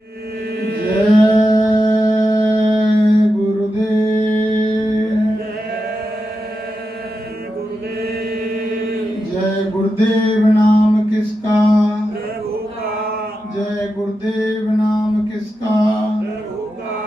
जय गुरुदेव। जय गुरुदेव। जय गुरुदेव नाम किसका? प्रभु का। जय गुरुदेव नाम किसका? प्रभु का।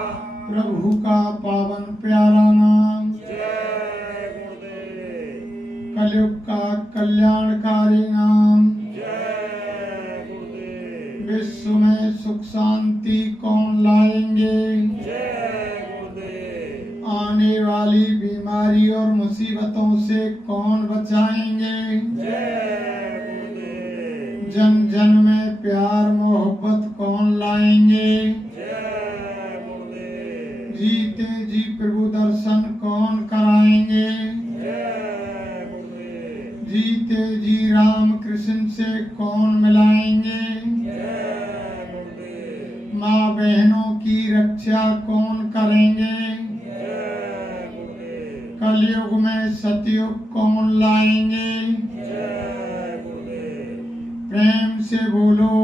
प्रभु का पावन प्यारा नाम। जय गुरुदेव। कलयुग का कल्याणकारी नाम। जय गुरुदेव। विश्व में सुख शांति कौन लाएंगे? जय गुरुदेव। आने वाली बीमारी और मुसीबतों से कौन बचाएंगे? जय गुरुदेव। जन जन में प्यार मोहब्बत कौन लाएंगे? जय गुरुदेव। जीते जी प्रभु दर्शन कौन कराएंगे? जय गुरुदेव। जीते जी राम कृष्ण से कौन मिलाएंगे? जय गुरुदेव। माँ बहनों की रक्षा कौन करेंगे? जय गुरुदेव। कलयुग में सतयुग कौन लाएंगे? जय गुरुदेव। प्रेम से बोलो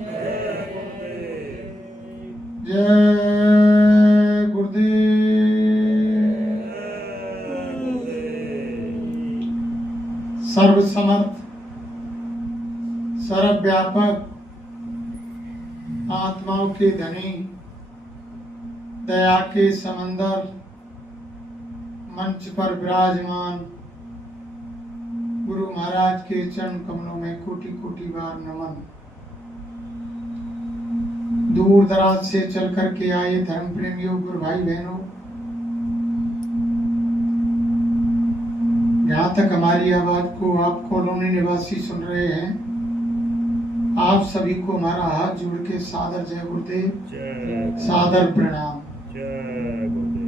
जय गुरुदेव। जय गुरुदेव। सर्वसमर्थ सर्वव्यापक आत्माओं के धनी दया के समंदर मंच पर विराजमान गुरु महाराज के चरण कमलों में कोटि कोटि बार नमन। दूर दराज से चल करके आए धर्म प्रेमियों गुरु भाई बहनों, जहाँ तक हमारी आवाज को आप कॉलोनी निवासी सुन रहे हैं, आप सभी को हमारा हाथ जोड़ के सादर जय गुरुदेव, सादर प्रणाम। जय गुरुदेव।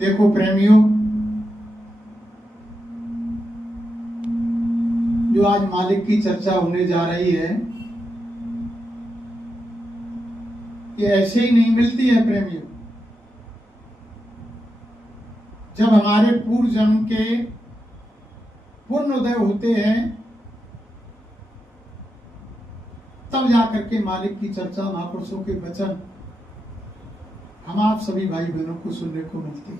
देखो प्रेमियों, जो आज मालिक की चर्चा होने जा रही है, ये ऐसे ही नहीं मिलती है प्रेमियों। जब हमारे पूर्व जन्म के पूर्ण उदय होते हैं, तब जाकर के मालिक की चर्चा, महापुरुषों के वचन हम आप सभी भाई बहनों को सुनने को मिलती है।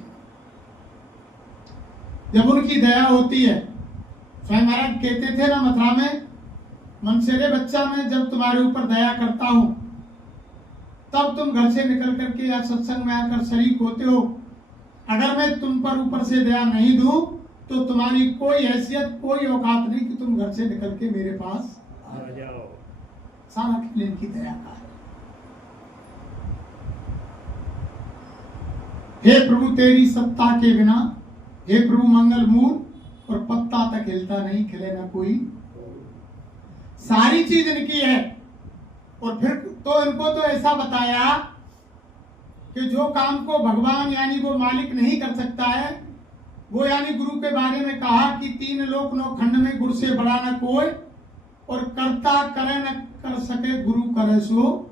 जब उनकी दया होती है, स्वयं महाराज कहते थे ना मथुरा में, मनसेरे बच्चा मैं जब तुम्हारे ऊपर दया करता हूं, तब तुम घर से निकल करके या सत्संग में आकर शरीक होते हो। अगर मैं तुम पर ऊपर से दया नहीं दूं, तो तुम्हारी कोई हैसियत, कोई औकात नहीं कि तुम घर से निकल के मेरे पास आ जाओ। सारा खेल इनकी दया का है। हे प्रभु तेरी सत्ता के बिना, हे प्रभु मंगल मूल और पत्ता तक हिलता नहीं, खिले ना कोई। सारी चीज इनकी है। और फिर तो इनको तो ऐसा बताया कि जो काम को भगवान यानी वो मालिक नहीं कर सकता है, वो यानी गुरु के बारे में कहा कि 3 लोक 9 खंड में गुरु से बड़ा न कोई, और करता करे न कर सके गुरु करे सो।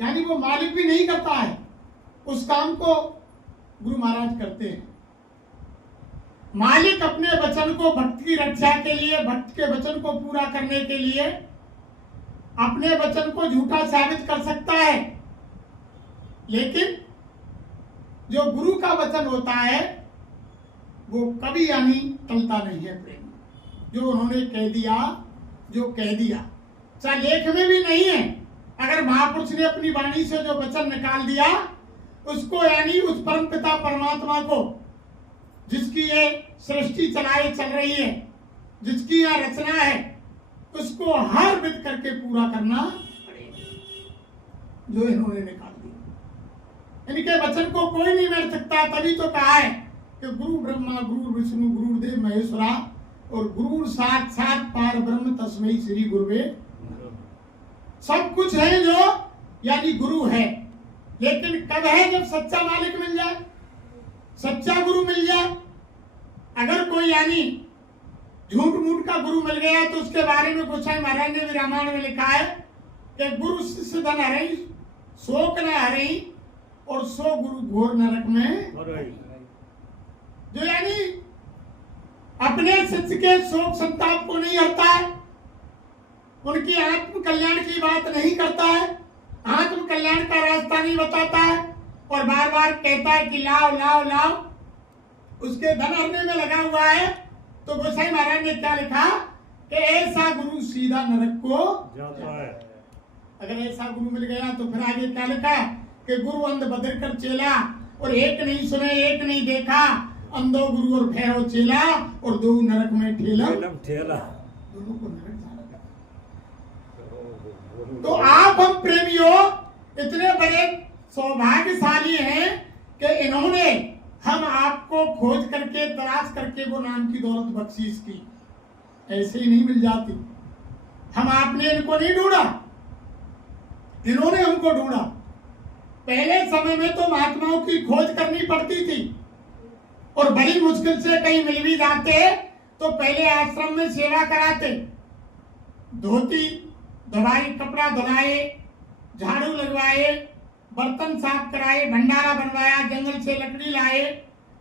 यानी वो मालिक भी नहीं करता है, उस काम को गुरु महाराज करते हैं। मालिक अपने वचन को भक्त की रक्षा के लिए, भक्त के वचन को पूरा करने के लिए अपने वचन को झूठा साबित कर सकता है, लेकिन जो गुरु का वचन होता है वो कभी यानी टलता नहीं है प्रेम। जो उन्होंने कह दिया, जो कह दिया, चाहे लेख में भी नहीं है, अगर महापुरुष ने अपनी वाणी से जो वचन निकाल दिया, उसको यानी उस परम पिता परमात्मा को, जिसकी ये सृष्टि चलाए चल रही है, जिसकी यह रचना है, उसको हर विध करके पूरा करना पड़ेगा। जो इन्होंने निकाल दिया, इनके वचन को कोई नहीं मिल सकता। तभी तो कहा है कि गुरु ब्रह्मा गुरु विष्णु गुरुदेव महेश्वरा और गुरु साक्षात पार ब्रह्म तस्मै श्री गुरुवे। सब कुछ है जो यानी गुरु है, लेकिन कब है? जब सच्चा मालिक मिल जाए, सच्चा गुरु मिल जाए। अगर कोई यानी झूठ मूठ का गुरु मिल गया, तो उसके बारे में गोसाई महाराज ने भी रामायण में लिखा है कि गुरु शिष्य धन हरई, शोक न हरई, और सो गुरु घोर नरक में। जो यानी अपने शिष्य के शोक संताप को नहीं हरता है, उनकी आत्म कल्याण की बात नहीं करता है, आत्म कल्याण का रास्ता नहीं बताता है और बार बार कहता है कि लाओ लाओ लाओ, उसके धन हरने में लगा हुआ है। तो गोसाई महाराज ने क्या लिखा कि ऐसा गुरु सीधा नरक को जाता है। अगर ऐसा गुरु मिल गया तो फिर आगे क्या लिखा कि गुरु अंध बदर कर चेला, और एक नहीं सुने एक नहीं देखा, अंधो गुरु और भैरव चेला, और दो नरक में ठेला, ठेला दोनों को नरक जाना। तो आप हम प्रेमियों इतने बड़े सौभाग्यशाली हैं कि इन्होंने हम आपको खोज करके तलाश करके वो नाम की दौलत बख्शीश की, ऐसे ही नहीं मिल जाती। हम आपने इनको नहीं ढूंढा, इन्होंने हमको ढूंढा। पहले समय में तो महात्माओं की खोज करनी पड़ती थी और बड़ी मुश्किल से कहीं मिल भी जाते तो पहले आश्रम में सेवा कराते, धोती धुलाई, कपड़ा धुलाए, झाड़ू लगवाए, बर्तन साफ कराए, भंडारा बनवाया, जंगल से लकड़ी लाए,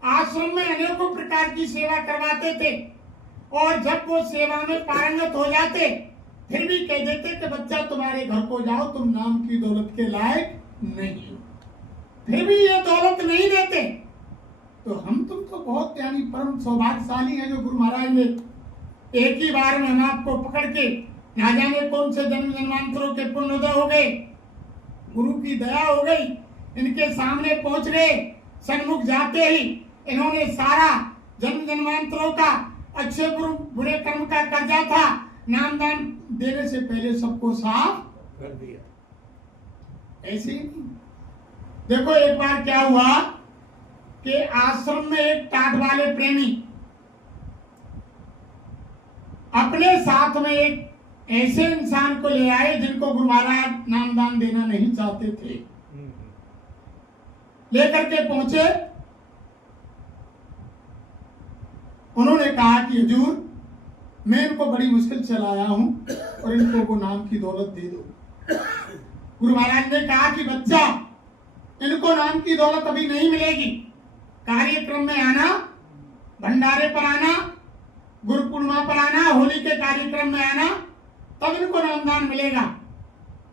आश्रम में अनेकों प्रकार की सेवा करवाते थे। और जब वो सेवा में पारंगत हो जाते फिर भी कह देते कि बच्चा तुम्हारे घर को जाओ, तुम नाम की दौलत के लायक नहीं हो, फिर भी ये दौलत नहीं देते। तो हम तुम तो बहुत यानी परम सौभाग्यशाली हैं जो गुरु महाराज ने एक ही बार में हम आपको पकड़ के ना जाने कौन से जन्म जन्मांतरों के पुण्योदय हो गए, गुरु की दया हो गई, इनके सामने पहुंच गए, सन्मुख जाते ही इन्होंने सारा जन्म जन्मांतरों का अच्छे गुरु बुरे कर्म का कर्जा था, नामदान देने से पहले सबको साफ कर दिया। ऐसे ही देखो एक बार क्या हुआ कि आश्रम में एक टाट वाले प्रेमी अपने साथ में एक ऐसे इंसान को ले आए जिनको गुरु महाराज नामदान देना नहीं चाहते थे। लेकर के पहुंचे, उन्होंने कहा कि हुजूर मैं इनको बड़ी मुश्किल से लाया हूं और इनको वो नाम की दौलत दे दो। गुरु महाराज ने कहा कि बच्चा इनको नाम की दौलत अभी नहीं मिलेगी, कार्यक्रम में आना, भंडारे पर आना, गुरु पूर्णिमा पर आना, होली के कार्यक्रम में आना, तब इनको नामदान मिलेगा।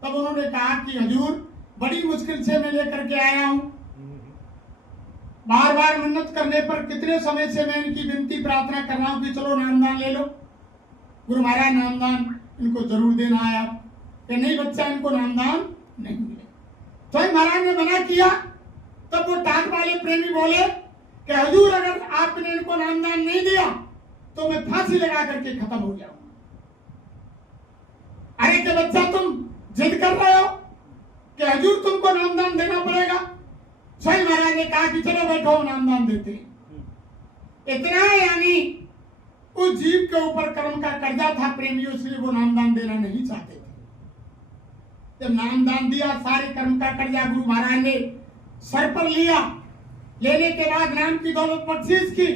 तब उन्होंने कहा कि हुजूर बड़ी मुश्किल से मैं लेकर के आया हूं, बार बार मिन्नत करने पर कितने समय से मैं इनकी विनती प्रार्थना कर रहा हूं कि चलो नामदान ले लो। गुरु महाराज नामदान इनको जरूर देना है आप, कि नहीं बच्चा इनको नामदान नहीं मिलेगा। तो महाराज ने मना किया। तब वो टाट वाले प्रेमी बोले कि हुजूर अगर आपने इनको नामदान नहीं दिया तो मैं फांसी लगा करके खत्म हो जाऊंगा। अरे कि बच्चा तुम जिद कर रहे हो कि हुजूर तुमको नामदान देना पड़ेगा। स्वयं महाराज ने कहा कि चलो बैठो नामदान देते हैं। इतना यानी उस जीव के ऊपर कर्म का कर्जा था प्रेमियों, इसलिए वो नामदान देना नहीं चाहते थे। जब नामदान दिया सारे कर्म का कर्जा गुरु महाराज ने सर पर लिया, लेने के बाद नाम की दौलत बख्शीश की।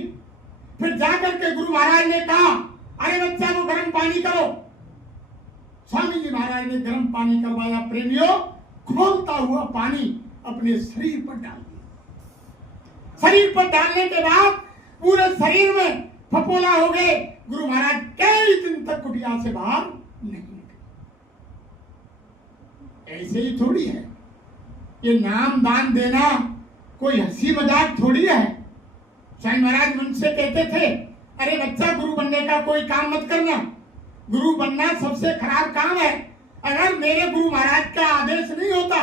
फिर जाकर के गुरु महाराज ने कहा अरे बच्चा वो गर्म पानी करो। स्वामी जी महाराज ने गर्म पानी करवाया, प्रेमियों खोलता हुआ पानी अपने शरीर पर डाल दिया। शरीर पर डालने के बाद पूरे शरीर में फपोला हो गए। गुरु महाराज कई दिन तक कुटिया से बाहर नहीं निकले। ऐसे ही थोड़ी है, ये नाम दान देना कोई हंसी मजाक थोड़ी है। स्वामी महाराज मुझसे कहते थे अरे बच्चा गुरु बनने का कोई काम मत करना, गुरु बनना सबसे खराब काम है। अगर मेरे गुरु महाराज का आदेश नहीं होता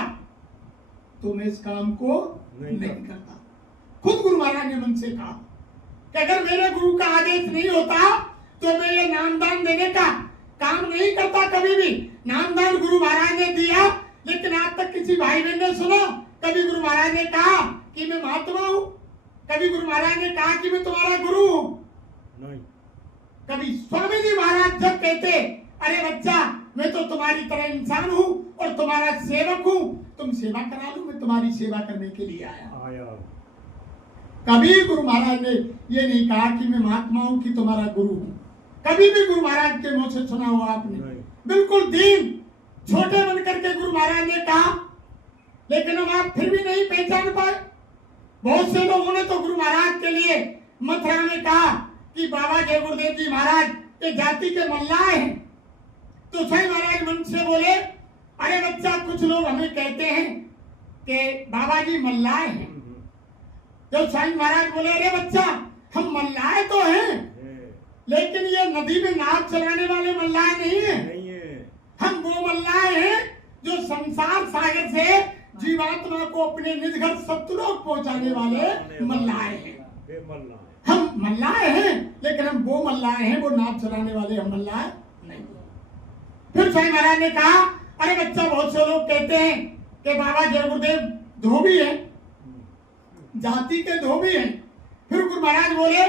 तो मैं इस काम को नहीं करता। खुद गुरु महाराज ने मुझसे कहा कि अगर मेरे गुरु का आदेश नहीं होता तो मैं ये नामदान देने का काम नहीं करता कभी भी। नामदान गुरु महाराज ने दिया, लेकिन आज तक किसी भाई बहन ने सुना कभी गुरु महाराज ने कहा कि मैं महात्मा हूं? कभी गुरु महाराज ने कहा कि मैं तुम्हारा गुरु हूं? नहीं। कभी स्वामी जी महाराज जब कहते अरे बच्चा मैं तो तुम्हारी तरह इंसान हूं और तुम्हारा सेवक हूं, तुम सेवा करा लो, मैं तुम्हारी सेवा करने के लिए आया। कभी गुरु महाराज ने ये नहीं कहा कि मैं महात्मा हूं कि तुम्हारा गुरु हूं। कभी भी गुरु महाराज के मुंह से सुना हुआ आपने? बिल्कुल दीन छोटे बन करके गुरु महाराज ने कहा, लेकिन हम आप फिर भी नहीं पहचान पाए। बहुत से लोगों ने तो गुरु महाराज के लिए मथुरा में कहा कि बाबा जय गुरुदेव जी महाराज ये जाति के मल्लाह हैं, तो साईं महाराज मन से बोले, अरे बच्चा, कुछ लोग हमें कहते हैं कि बाबा जी मल्लाह हैं। तो साईं महाराज बोले, अरे बच्चा, हम मल्लाह तो हैं, लेकिन ये नदी में नाव चलाने वाले मल्लाह नहीं है। नहीं है। हम वो मल्लाह हैं जो संसार सागर से जीवात्मा को अपने निज घर सतलोक पहुंचाने वाले मल्लाह हैं। वे मल्लाह हैं। हम मल्लाह हैं, लेकिन हम वो मल्लाह हैं, वो नाव चलाने वाले हम मल्लाह नहीं। फिर साईं महाराज ने कहा, अरे बच्चा, बहुत से लोग कहते हैं कि बाबा जय गुरुदेव धोबी है, जाति के धोबी हैं। फिर गुरु महाराज बोले,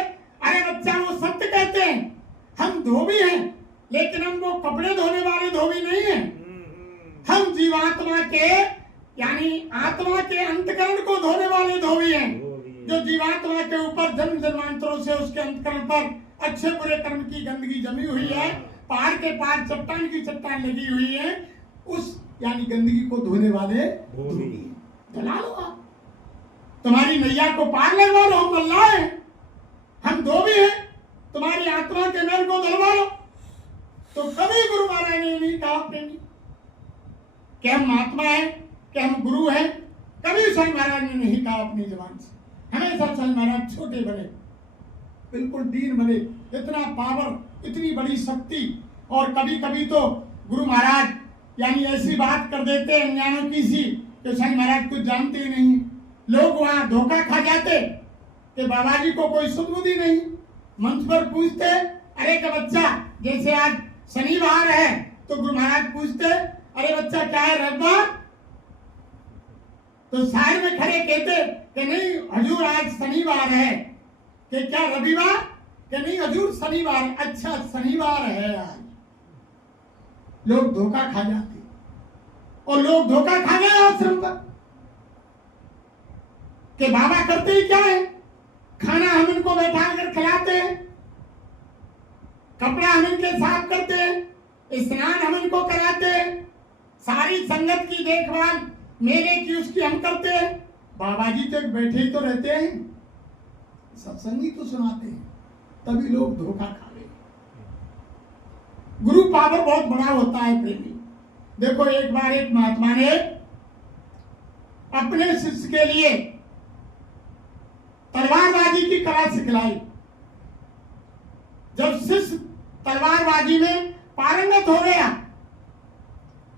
अरे बच्चा, वो सत्य कहते हैं, हम धोबी हैं, लेकिन हम वो कपड़े धोने वाले धोबी नहीं हैं। हम जीवात्मा के यानी आत्मा के अंतकरण को धोने वाले धोबी हैं, जो जीवात्मा के ऊपर जन्म जन्मांतरों से उसके अंतकरण पर अच्छे बुरे कर्म की गंदगी जमी हुई है, पहाड़ के पहाड़, चट्टान की चट्टान लगी हुई है, उस यानी गंदगी को धोने वाले धोबी हैं। धुला लो आप, तुम्हारी नैया को पार लगवा लो, हम मल्लाह हैं, हम धोबी हैं, तुम्हारी आत्मा के मैल को धुलवा लो। तो कभी गुरु महाराज ने नहीं कहा प्रेमी कि हम महात्मा हैं, कि हम गुरु हैं, कभी साईं महाराज ने नहीं कहा अपनी जुबान से। हमेशा साईं महाराज छोटे बने, बिल्कुल दीन बने, इतना पावर, इतनी बड़ी शक्ति। और कभी कभी तो गुरु महाराज यानी ऐसी बात कर देते अज्ञानों की सी कि साईं महाराज कुछ जानते ही नहीं। लोग वहां धोखा खा जाते कि बाबा जी को कोई सुध-बुद्धि नहीं। मंच पर पूछते, अरे का बच्चा, जैसे आज शनिवार है, तो गुरु महाराज पूछते, अरे बच्चा, क्या है रविवार? तो साइड में खड़े कहते कि नहीं हजूर, आज शनिवार है। कि क्या रविवार? कि नहीं हजूर, शनिवार। अच्छा, शनिवार है आज। लोग धोखा खा जाते, और लोग धोखा खा गए आश्रम पर कि बाबा करते ही क्या है, खाना हम इनको बैठा कर खिलाते हैं, कपड़ा हम इनके साफ करते हैं, स्नान हम इनको कराते हैं, सारी संगत की देखभाल मेरे की उसकी हम करते हैं। बाबा जी तो बैठे ही तो रहते हैं, सत्संग ही तो सुनाते हैं, तभी लोग धोखा खा गए। गुरु पावर बहुत बड़ा होता है प्रेमी। देखो, एक बार एक महात्मा ने अपने शिष्य के लिए तलवारबाजी की कला सिखलाई। जब शिष्य तलवारबाजी में पारंगत हो गया,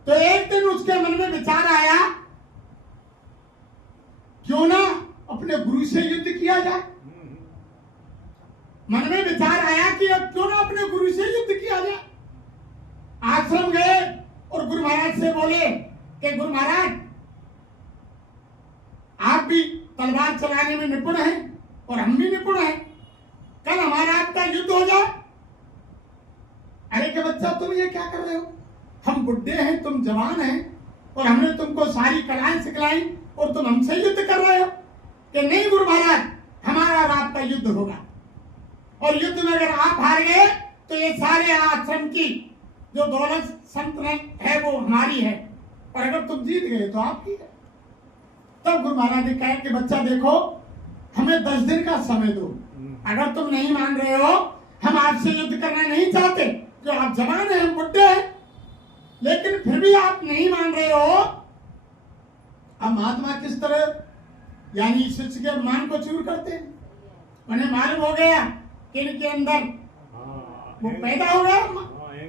तो एक दिन उसके मन में विचार आया, क्यों ना अपने गुरु से युद्ध किया जाए। मन में विचार आया कि अब क्यों ना अपने गुरु से युद्ध किया जाए। आश्रम गए और गुरु महाराज से बोले कि गुरु महाराज, आप भी तलवार चलाने में निपुण हैं और हम भी निपुण हैं, कल हमारा आपका युद्ध हो जाए। अरे के बच्चा, तुम ये क्या कर रहे हो? हम बुढ़े हैं, तुम जवान हैं, और हमने तुमको सारी कलाएं सिखलाई और तुम हमसे युद्ध कर रहे हो। कि नहीं गुरु महाराज, हमारा और आपका युद्ध होगा, और युद्ध में अगर आप हार गए तो ये सारे आश्रम की जो दौलत संतनत है वो हमारी है, और अगर तुम जीत गए तो आपकी है। तब गुरु महाराज ने कहा कि बच्चा देखो, हमें 10 दिन का समय दो, अगर तुम नहीं मान रहे हो, हम आपसे युद्ध करना नहीं चाहते, जो आप जवान हैं, हम बुढ़े हैं, लेकिन फिर भी आप नहीं मान रहे हो। अब महात्मा किस तरह यानी शिष्य के मान को चूर करते हैं। उन्हें मालूम हो गया कि इनके अंदर वो पैदा हो गया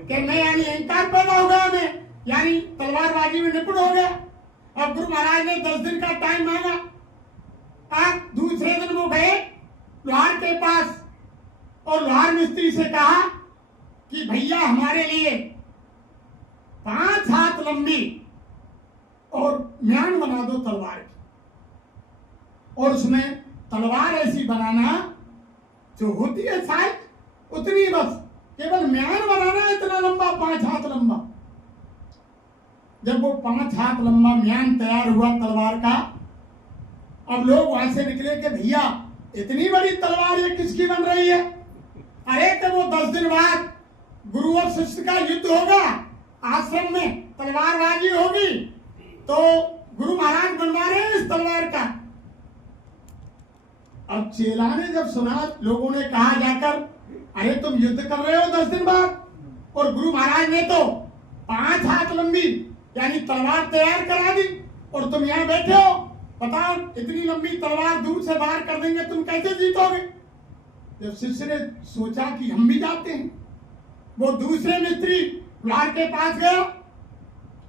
कि मैं यानी अहंकार पैदा हो गया, मैं यानी तलवारबाजी में निपुण हो गया। अब गुरु महाराज ने 10 दिन का टाइम मांगा। अब दूसरे दिन वो गए लोहार के पास और लोहार मिस्त्री से कहा कि भैया हमारे लिए 5 हाथ लंबी और म्यान बना दो तलवार की, और उसमें तलवार ऐसी बनाना जो होती है साइज उतनी, बस केवल म्यान बनाना इतना लंबा, 5 हाथ लंबा। जब वो 5 हाथ लंबा म्यान तैयार हुआ तलवार का, अब लोग वहां से निकले कि भैया इतनी बड़ी तलवार ये किसकी बन रही है? अरे तो वो 10 दिन बाद गुरु और शिष्य का युद्ध होगा, आश्रम में तलवारबाजी होगी, तो गुरु महाराज बनवा रहे हैं इस तलवार का। अब चेला ने जब सुना, लोगों ने कहा जाकर, अरे तुम युद्ध कर रहे हो 10 दिन बाद, और गुरु महाराज ने तो 5 हाथ लंबी यानी तलवार तैयार करा दी और तुम यहाँ बैठे हो। बताओ इतनी लंबी तलवार दूर से बाहर कर देंगे, तुम कैसे जीतोगे? जब शिष्य ने सोचा कि हम भी जाते हैं, वो दूसरे मिस्त्री कुल्हाड़ के पास गया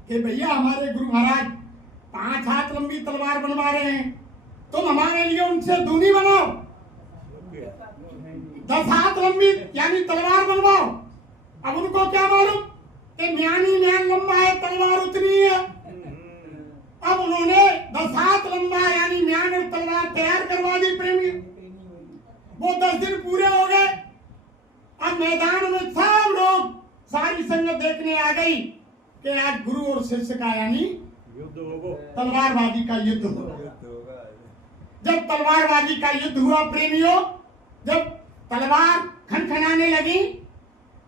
कि भैया हमारे गुरु महाराज 5 हाथ लंबी तलवार बनवा रहे हैं, तुम हमारे लिए उनसे दूनी बनाओ, 10 हाथ लंबी यानी तलवार बनवाओ। अब उनको क्या मालूम कि म्यानी म्यान लंबा है, तलवार उतनी है। अब उन्होंने 10 हाथ लंबा यानी म्यान और तलवार तैयार करवा दी प्रेमी। वो 10 दिन पूरे हो गए। अब मैदान में सब लोग, सारी संगत देखने आ गई कि आज गुरु और शिष्य का यानी युद्ध होगा, तलवारबाजी का युद्ध होगा। जब तलवारबाजी का युद्ध हुआ प्रेमियों, जब तलवार खनखनाने लगी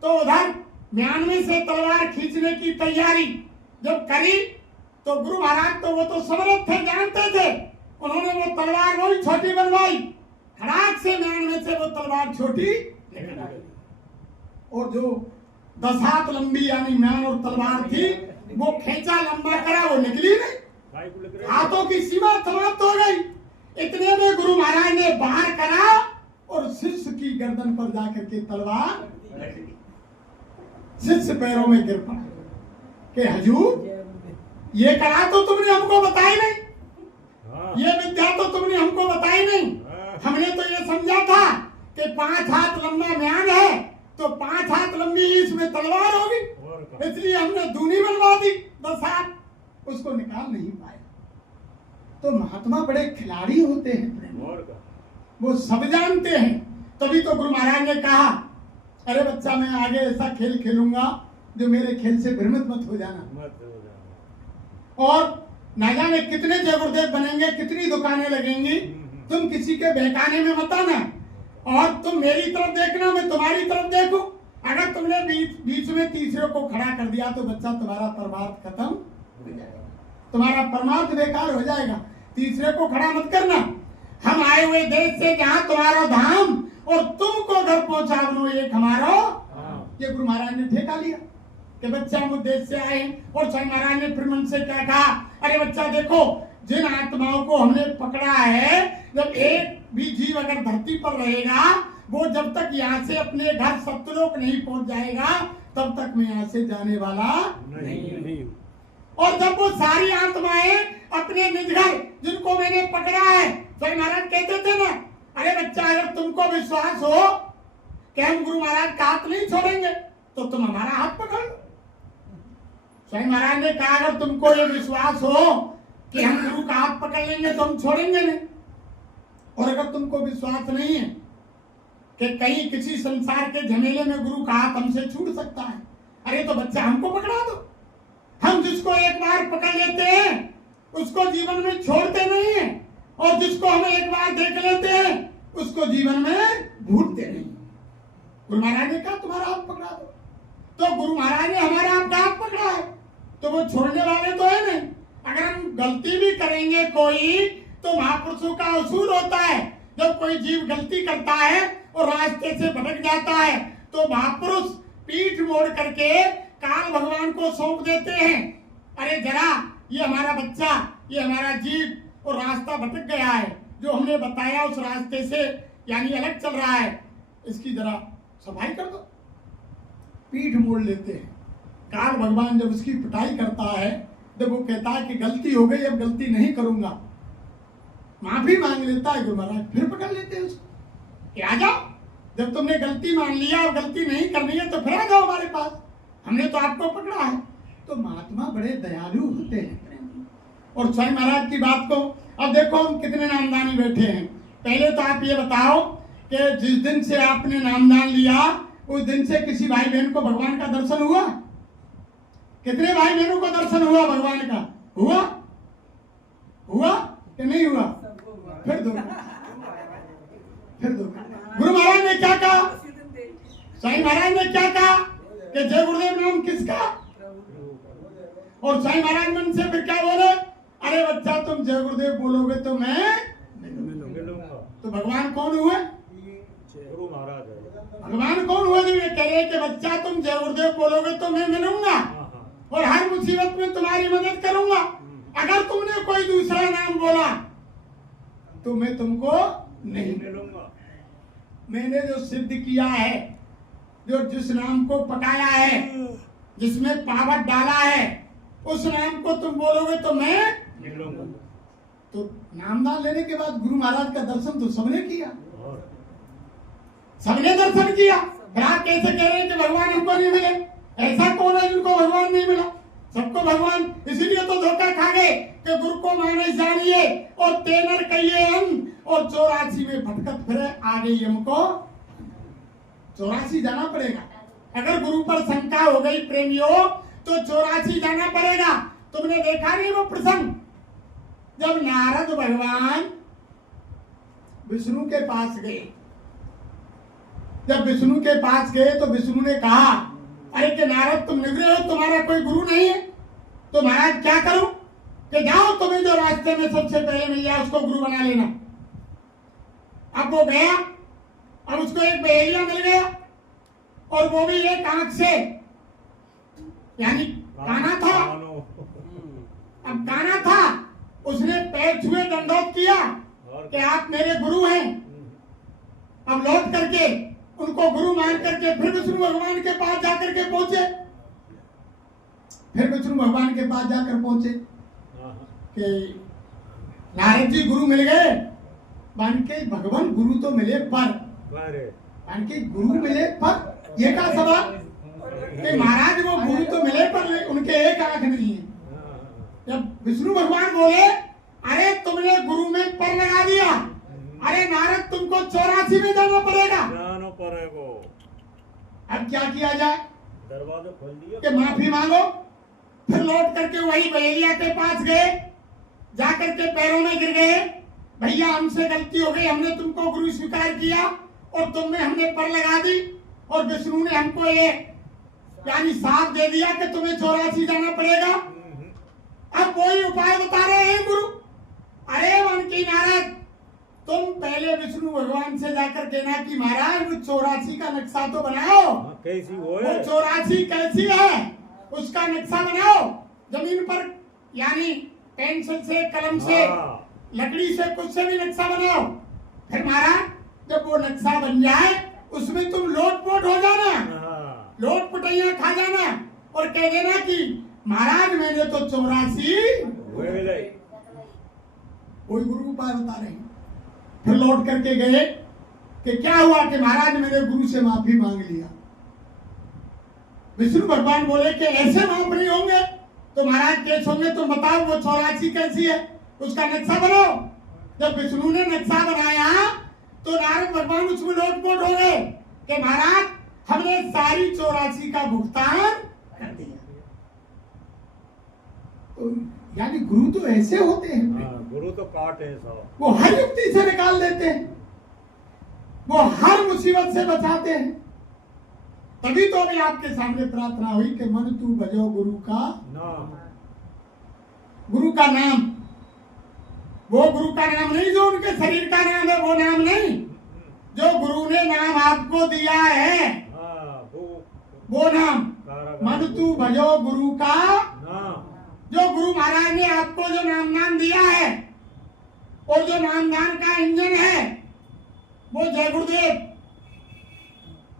तो उधर म्यान में से तलवार खींचने की तैयारी जब करी तो गुरु महाराज तो वो तो समर्थ थे, जानते थे। उन्होंने वो तलवार वही छोटी बनवाई, खड़ाक से म्यान में से वो तलवार छोटी निकल आई। और जो 10 हाथ लंबी यानी म्यान और तलवार थी वो खींचा लंबा करा, वो निकली नहीं, हाथों की सीमा समाप्त हो गई। इतने में गुरु महाराज ने बाहर करा और शिष्य की गर्दन पर जाकर के तलवार, शिष्य पैरों में गिर पड़ा कि हजूर ये कला तो तुमने हमको बताई नहीं, ये विद्या तो तुमने हमको बताई नहीं। हमने तो ये समझा था कि 5 हाथ लंबा म्यान है तो 5 हाथ लंबी इसमें तलवार होगी, इसलिए हमने दूनी बनवा दी 10 हाथ, उसको निकाल नहीं पाया। तो महात्मा बड़े खिलाड़ी होते हैं, वो सब जानते हैं। तभी तो गुरु महाराज ने कहा, अरे बच्चा मैं आगे ऐसा खेल खेलूंगा जो मेरे खेल से भ्रमित मत हो जाना। और ना जाने कितने जय गुरुदेव बनेंगे, कितनी दुकानें लगेंगी, तुम किसी के बहकाने में मत आना और तुम मेरी तरफ देखना, मैं तुम्हारी तरफ देखूं। अगर तुमने बीच में तीसरे को खड़ा कर दिया तो बच्चा तुम्हारा परमार्थ खत्म हो जाएगा, तुम्हारा परमार्थ बेकार हो जाएगा। तीसरे को खड़ा मत करना। हम आए हुए देश से जहाँ तुम्हारा धाम और तुमको घर पहुंचावनो एक हमारा, ये गुरु महाराज ने ठेका लिया कि बच्चा हम देश से आए। और स्वामी महाराज ने फिर मन से क्या कहा, अरे बच्चा देखो जिन आत्माओं को हमने पकड़ा है, जब एक भी जीव अगर धरती पर रहेगा वो जब तक यहाँ से अपने घर सत्यलोक नहीं पहुंच जाएगा तब तक मैं यहाँ से जाने वाला नहीं। और जब वो सारी आत्माएं अपने निज घर जिनको मैंने पकड़ा है, स्वामी महाराज कहते थे ना, अरे बच्चा अगर तुमको विश्वास हो कि हम गुरु महाराज का हाथ नहीं छोड़ेंगे तो तुम हमारा हाथ पकड़ लो। स्वामी महाराज ने कहा अगर तुमको ये विश्वास हो कि हम गुरु का हाथ पकड़ लेंगे तो हम छोड़ेंगे नहीं, और अगर तुमको विश्वास नहीं है कि कहीं किसी संसार के झमेले में गुरु का हाथ हमसे छूट सकता है, अरे तो बच्चा हमको पकड़ा दो। हम जिसको एक बार पकड़ लेते हैं उसको जीवन में छोड़ते नहीं है, और जिसको हम एक बार देख लेते हैं उसको जीवन में भूलते नहीं। गुरु महाराज ने कहा तुम्हारा हाथ पकड़ा दो, तो गुरु महाराज ने हमारा हाथ पकड़ा है तो वो छोड़ने वाले तो है नहीं। अगर हम गलती भी करेंगे कोई तो महापुरुषों का असूल होता है, जब कोई जीव गलती करता है और रास्ते से भटक जाता है तो महापुरुष पीठ मोड़ करके काल भगवान को सौंप देते हैं, अरे जरा ये हमारा बच्चा, ये हमारा जीव और रास्ता भटक गया है, जो हमने बताया उस रास्ते से यानी अलग चल रहा है, इसकी जरा सफाई कर दो। पीठ मोड़ लेते हैं। काल भगवान जब उसकी पिटाई करता है, जब वो कहता है कि गलती हो गई अब गलती नहीं करूंगा, माफी मांग लेता है गुरु महाराज, फिर पकड़ लेते हैं उसको कि आ जाओ, जब तुमने गलती मान लिया और गलती नहीं करनी है तो फिर आ जाओ हमारे पास, हमने तो आपको पकड़ा है। तो महात्मा बड़े दयालु होते हैं। और स्वामी महाराज की बात को अब देखो हम कितने नामदानी बैठे हैं। पहले तो आप ये बताओ कि जिस दिन से आपने नामदान लिया उस दिन से किसी भाई बहन को भगवान का दर्शन हुआ? कितने भाई बहनों को दर्शन हुआ भगवान का? हुआ हुआ कि नहीं हुआ? फिर दो गुरु महाराज ने क्या कहा, साईं महाराज ने क्या कहा कि जय गुरुदेव नाम किसका? और साईं महाराज मन से फिर क्या बोले, अरे बच्चा तुम जय गुरुदेव बोलोगे तो मैं मिलूंगा। तो भगवान कौन हुए? गुरु महाराज है। भगवान कौन हुए? ये कह रहे कि बच्चा तुम जय गुरुदेव बोलोगे तो मैं मिलूंगा। और हर मुसीबत में तुम्हारी मदद करूंगा। अगर तुमने कोई दूसरा नाम बोला तो मैं तुमको नहीं मिलूंगा। मैंने जो सिद्ध किया है, जो जिस नाम को पकाया है, जिसमें पावट डाला है, उस नाम को तुम बोलोगे तो मैं मिलूंगा। तो नामदान लेने के बाद गुरु महाराज का दर्शन तो सबने किया, सबने दर्शन किया। फिर आप कैसे कह रहे हैं कि भगवान हमको नहीं मिले? ऐसा कौन है जिनको भगवान नहीं मिला? सबको भगवान, इसीलिए तो धोखा खा गए कि गुरु को माने जानिए और तेनर कहिए हम, और 84 में भटकत फिरे आ गई हमको। 84 जाना पड़ेगा। अगर गुरु पर शंका हो गई प्रेमियों तो 84 जाना पड़ेगा। तुमने देखा नहीं वो प्रसंग जब नारद भगवान विष्णु के पास गए? जब विष्णु के पास गए तो विष्णु ने कहा, अरे कि नारद तुम निगरे हो, तुम्हारा कोई गुरु नहीं है, तो महाराज क्या करूं? कि जाओ तुम्हें जो रास्ते में सबसे पहले मिल जाए उसको गुरु बना लेना। अब वो गया, अब उसको एक बहेलिया मिल गया, और वो भी एक आंख से, यानी काना था। अब काना था, उसने पैर छुए दंडोत किया कि आप मेरे गुरु हैं। अब लौट करके उनको गुरु मान करके फिर विष्णु भगवान के पास जाकर के पहुंचे। फिर विष्णु भगवान के पास जाकर पहुंचे कि नारद जी गुरु मिल गए। मान के भगवान गुरु तो मिले पर, मान के गुरु मिले पर, ये क्या सवाल कि महाराज वो गुरु तो मिले पर उनके एक आंख नहीं है। जब विष्णु भगवान बोले, अरे तुमने गुरु में पर लगा दिया, अरे नारद तुमको 84 में जाना पड़ेगा। अब क्या किया जाए? दरवाजा खोल दिया कि माफी मांगो। फिर लौट करके वही बहेलिया के पास गए, जाकर के पैरों में गिर गए, भैया हमसे गलती हो गई, हमने तुमको गुरु स्वीकार किया और तुमने हमने पर लगा दी, और विष्णु ने हमको ये यानी साथ दे दिया कि तुम्हें 84 जाना पड़ेगा। अब वही उपाय बता रहे हैं गुरु। अरे वनकी नारद, तुम पहले विष्णु भगवान से जाकर कहना कि महाराज वो 84 का नक्शा तो बनाओ। कैसी वो 84 कैसी है उसका नक्शा बनाओ, जमीन पर यानी पेंसिल से, कलम से, लकड़ी से, कुछ से भी नक्शा बनाओ। फिर महाराज जब वो नक्शा बन जाए उसमें तुम लोटपोट हो जाना, लोटपटैया खा जाना और कह देना कि महाराज मैंने तो 84। कोई गुरु उपाय बता रहे हैं। फिर लौट करके गए कि क्या हुआ? कि महाराज मैंने गुरु से माफी मांग लिया। विष्णु भगवान बोले कि ऐसे माफ नहीं होंगे तो महाराज कैसे होंगे? तुम बताओ वो 84 कैसी है, उसका नक्शा बनाओ। जब विष्णु ने नक्शा बनाया तो नारद भगवान उसमें लोटपोट हो गए कि महाराज हमने सारी 84 का भुगतान कर दिया। तो यानी गुरु तो ऐसे होते हैं, गुरु तो काट है साहब, वो हर युक्ति से निकाल देते हैं, वो हर मुसीबत से बचाते हैं। तभी तो अभी आपके सामने प्रार्थना हुई कि मन तू भजो गुरु का नाम। गुरु का नाम, वो गुरु का नाम नहीं जो उनके शरीर का नाम है, वो नाम नहीं, जो गुरु ने नाम आपको दिया है वो नाम। मन तू भजो गुरु का नाम, जो गुरु महाराज ने आपको जो नाम दिया है और जो नामदान का इंजन है वो जय गुरुदेव,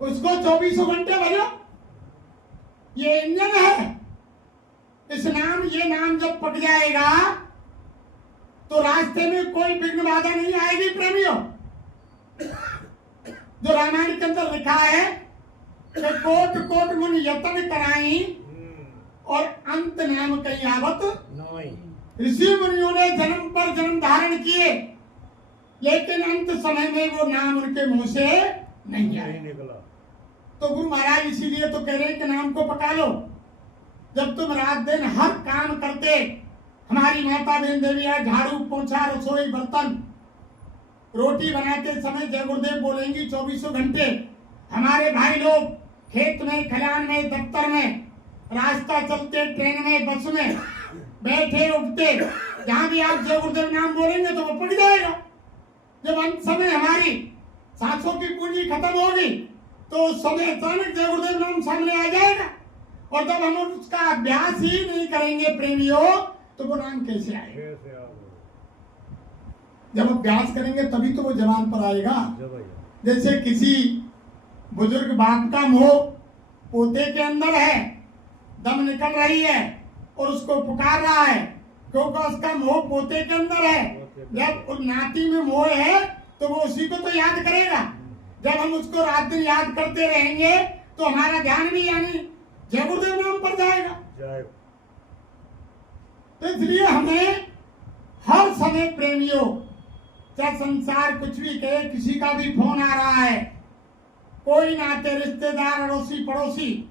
उसको 24 घंटे भजो। ये इंजन है। इस नाम, ये नाम जब पक जाएगा तो रास्ते में कोई विघ्न बाधा नहीं आएगी प्रेमियों। जो रामायण के अंदर लिखा है कि कोट कोट मुन यत्न कराई और अंत नाम कहीं आवत नहीं। ऋषि मुनियों ने जन्म पर जन्म धारण किए लेकिन अंत समय में वो नाम उनके मुंह से नहीं आया निकला। तो गुरु महाराज इसीलिए तो कह रहे हैं कि नाम को पका लो। जब तुम रात दिन हर काम करते, हमारी माता बहन देवियां झाड़ू पोंछा रसोई बर्तन रोटी बनाते समय जय गुरुदेव बोलेंगी 24 घंटे। हमारे भाई लोग खेत में, खलिहान में, दफ्तर में, रास्ता चलते, ट्रेन में, बस में, बैठे उठते, जहां भी आप जय गुरुदेव नाम बोलेंगे तो वो पड़ जाएगा। जब अंत समय हमारी सांसों की पूंजी खत्म होगी तो उस समय अचानक जय गुरुदेव नाम सामने आ जाएगा और जब हम उसका अभ्यास ही नहीं करेंगे प्रेमियों, तो वो नाम कैसे आएगा? कैसे आ गए? जब अभ्यास करेंगे तभी तो वो जबान पर आएगा। जब भैया जैसे किसी बुजुर्ग बाप का मोह पोते के अंदर है, दम निकल रही है और उसको पुकार रहा है, क्योंकि उसका मोह पोते के अंदर है। जब उस नाती में मोह है तो वो उसी को तो याद करेगा। जब हम उसको रात दिन याद करते रहेंगे तो हमारा ध्यान भी यानी जय गुरुदेव नाम पर जाएगा। जय तो इसलिए हमें हर समय प्रेमियों, चाहे संसार कुछ भी कहे, किसी का भी फोन आ रहा है, कोई नाते रिश्तेदार अड़ोसी पड़ोसी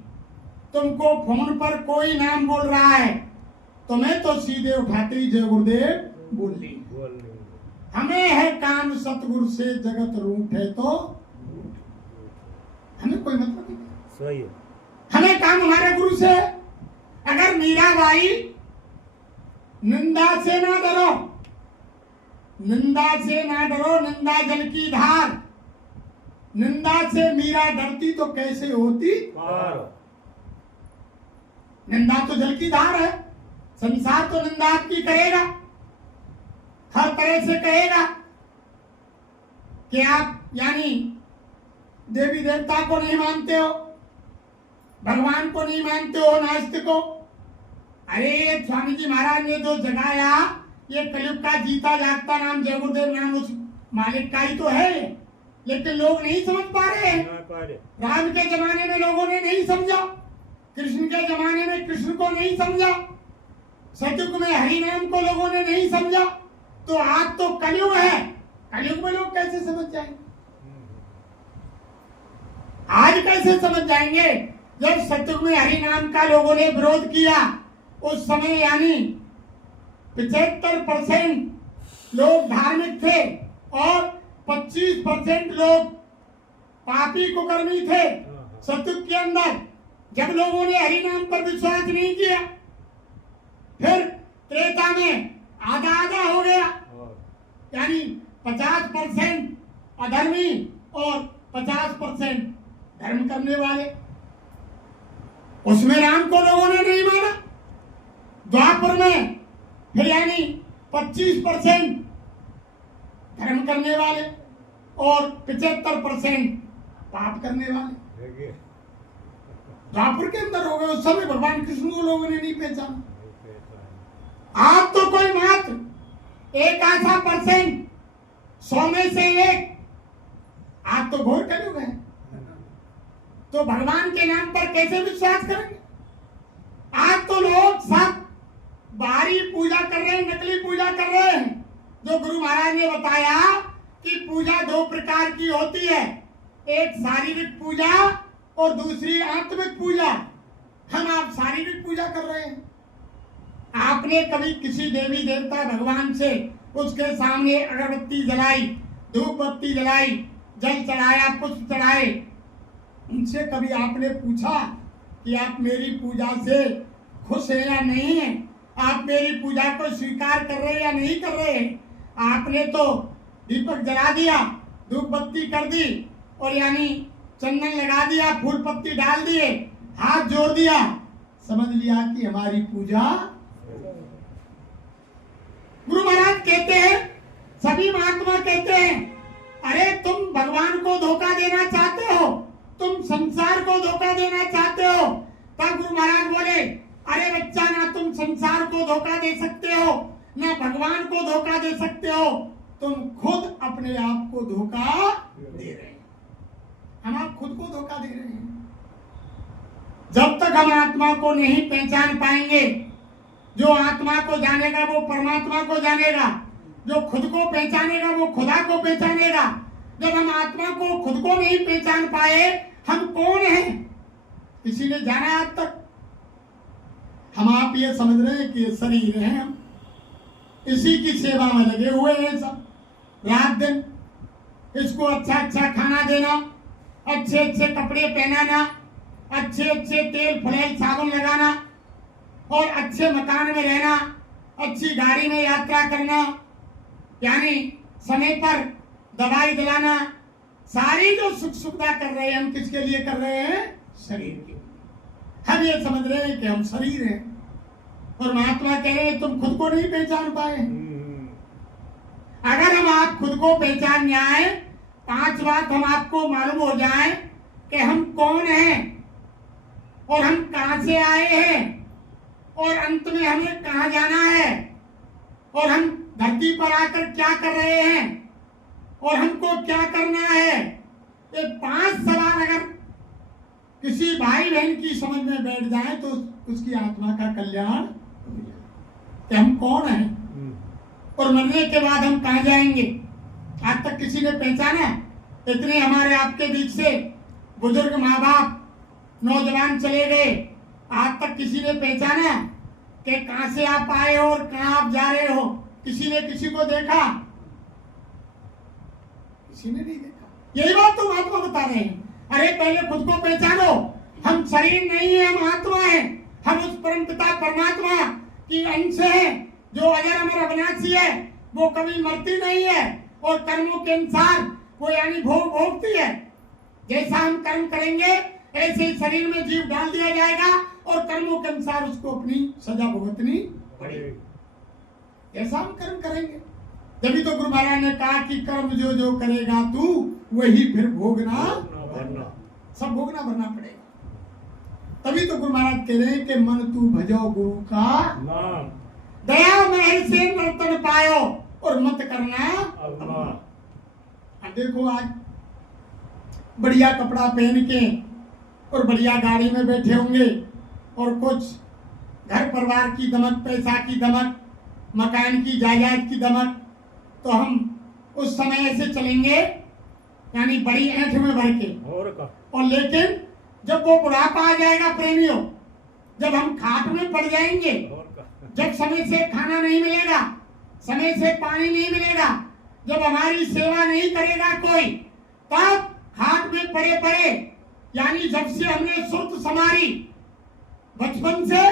तुमको फोन पर कोई नाम बोल रहा है, तुम्हें तो सीधे उठाते ही जय गुरुदेव बोल ली। बोल नहीं हमें है काम सतगुरु से, जगत रूठ है तो हमें कोई मतलब नहीं। सही है। हमें काम हमारे गुरु से। अगर मीराबाई निंदा से ना डरो, निंदा से ना डरो, निंदा जल की धार, निंदा से मीरा डरती तो कैसे होती पार। निंदा तो जल की धार है। संसार तो निंदा आपकी करेगा, हर तरह से कहेगा कि आप यानी देवी देवता को नहीं मानते हो, भगवान को नहीं मानते हो, नास्तिक हो। अरे स्वामी जी महाराज ने जो जगाया, ये कलयुग का जीता जागता नाम जय गुरुदेव नाम उस मालिक का ही तो है, लेकिन लोग नहीं समझ पा रहे हैं। ना पारे। राम के जमाने में लोगों ने नहीं समझा, कृष्ण के जमाने में कृष्ण को नहीं समझा, सतयुग में हरि नाम को लोगों ने नहीं समझा, तो आज तो कलयुग है, कलयुग में लोग कैसे समझ जाएंगे? आज कैसे समझ जाएंगे? जब सतयुग में हरि नाम का लोगों ने विरोध किया, उस समय यानी 75% लोग धार्मिक थे और 25% लोग पापी कुकर्मी थे सतयुग के अंदर। जब लोगों ने हरि नाम पर विश्वास नहीं किया, फिर त्रेता में आधा आधा हो गया, यानी 50% अधर्मी और 50% धर्म करने वाले। उसमें राम को लोगों ने नहीं माना। द्वापर में फिर यानी 25% धर्म करने वाले और 75% पाप करने वाले। देखिए द्वापर के अंदर हो गए। उस समय भगवान कृष्ण को लोगों ने नहीं पहचाना। आज तो कोई मात्र 1% 100 में से 1, आज तो घोर कलयुग है, तो भगवान के नाम पर कैसे विश्वास करेंगे? आज तो लोग सब बाहरी पूजा कर रहे हैं, नकली पूजा कर रहे हैं। जो गुरु महाराज ने बताया कि पूजा 2 प्रकार की होती है, एक शारीरिक पूजा और दूसरी आत्मिक पूजा। हम आप शारीरिक पूजा कर रहे हैं। आपने कभी किसी देवी देवता भगवान से उसके सामने अगरबत्ती जलाई, धूप बत्ती जलाई, जल चढ़ाया, पुष्प चढ़ाए, उनसे कभी आपने पूछा कि आप मेरी पूजा से खुश हैं या नहीं हैं? आप मेरी पूजा को स्वीकार कर रहे हैं या नहीं कर रहे हैं? आपने तो दीपक जला दिया, धूप बत्ती कर दी और यानी चंदन लगा दिया, फूल पत्ती डाल दिए, हाथ जोड़ दिया, समझ लिया कि हमारी पूजा। गुरु महाराज कहते हैं, सभी महात्मा कहते हैं, अरे तुम भगवान को धोखा देना चाहते हो, तुम संसार को धोखा देना चाहते हो। तब गुरु महाराज बोले, अरे बच्चा, ना तुम संसार को धोखा दे सकते हो, ना भगवान को धोखा दे सकते हो, तुम खुद अपने आप को धोखा दे रहे हैं। हम आप खुद को धोखा दे रहे हैं। जब तक हम आत्मा को नहीं पहचान पाएंगे, जो आत्मा को जानेगा वो परमात्मा को जानेगा, जो खुद को पहचानेगा वो खुदा को पहचानेगा। जब हम आत्मा को खुद को नहीं पहचान पाए, हम कौन हैं, किसी ने जाना आज तक? हम आप ये समझ रहे हैं कि ये शरीर है, हम इसी की सेवा में लगे हुए हैं सब रात दिन। इसको अच्छा अच्छा खाना देना, अच्छे अच्छे कपड़े पहनाना, अच्छे अच्छे तेल फुलेल साबुन लगाना और अच्छे मकान में रहना, अच्छी गाड़ी में यात्रा करना, यानी समय पर दवाई दिलाना, सारी जो सुख सुविधा कर रहे हैं, हम किसके लिए कर रहे हैं? शरीर के लिए। हम ये समझ रहे हैं कि हम शरीर हैं, और महात्मा कह रहे हैं तुम खुद को नहीं पहचान पाए। अगर हम आप खुद को पहचान जाए, 5 बात हम आपको मालूम हो जाए कि हम कौन हैं और हम कहां से आए हैं और अंत में हमें कहां जाना है और हम धरती पर आकर क्या कर रहे हैं और हमको क्या करना है, ये 5 सवाल अगर किसी भाई बहन की समझ में बैठ जाए तो उसकी आत्मा का कल्याण हो जाए कि हम कौन हैं और मरने के बाद हम कहां जाएंगे। आज तक किसी ने पहचाना? इतने हमारे आपके बीच से बुजुर्ग माँ बाप नौजवान चले गए, आज तक किसी ने पहचाना कि कहां से आप आए हो और कहां आप जा रहे हो? किसी ने किसी को देखा? किसी ने नहीं देखा। यही बात तो महात्मा बता रहे हैं। अरे पहले खुद को पहचानो, हम शरीर नहीं है, हम आत्मा है, हम उस परम पिता परमात्मा की अंश है जो अजर अमर अविनाशी है, वो कभी मरती नहीं है और कर्मों के अनुसार वो यानी भोग भोगती है। जैसा हम कर्म करेंगे ऐसे ही शरीर में जीव डाल दिया जाएगा और कर्मों के अनुसार उसको अपनी सजा भुगतनी पड़ेगी। जैसा हम कर्म करेंगे, तभी तो गुरु महाराज ने कहा कि कर्म जो जो करेगा तू वही फिर भोगना सब भोगना भरना पड़ेगा। तभी तो गुरु महाराज कह रहे हैं कि मन तू भजो गुरु का नाम, दया महल से नर्तन पायो और मत करना अब देखो आज बढ़िया कपड़ा पहन के और बढ़िया गाड़ी में बैठे होंगे और कुछ घर परिवार की दमक, पैसा की दमक, मकान की जायदाद की दमक, तो हम उस समय ऐसे चलेंगे यानी बड़ी ऐंठ में भर के। और लेकिन जब वो बुढ़ापा आ जाएगा प्रेमियों, जब हम खाट में पड़ जाएंगे, जब समय से खाना नहीं मिलेगा, समय से पानी नहीं मिलेगा, जब हमारी सेवा नहीं करेगा कोई, तब खाट में पड़े पड़े यानी जब से हमने सुर्त संभाली बचपन से